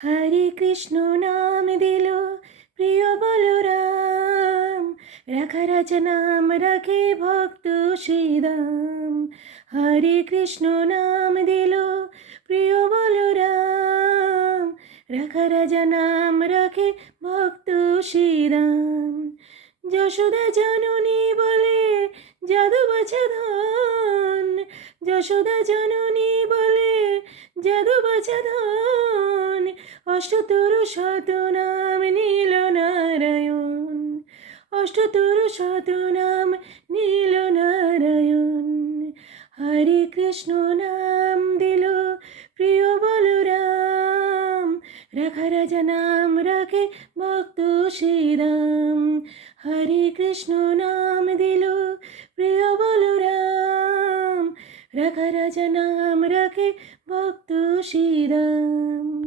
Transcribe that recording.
হরে কৃষ্ণ নাম দিল প্রিয় বলরাম, রাখা রাজা নাম রাখে ভক্ত শ্রীরাম। হরে কৃষ্ণ নাম দিল প্রিয় বলরাম, রাখা রাজা নাম রাখে ভক্ত শ্রীরাম। যশোদা জননী বলে যাদু বাছা ধন, যশোদা জননী বলে যাদু বাছা ধন, অষ্টতর শতনাম নীল নারায়ণ, অষ্টতর শতনাম নীল নারায়ণ। হরে কৃষ্ণ নাম দিল প্রিয় বলরাম, রাখা রাজা নাম রাখে ভক্ত শ্রীরাম। হরে কৃষ্ণ নাম দিল প্রিয় বলরাম, রাখা রাজা নাম রাখে ভক্ত শ্রীরাম।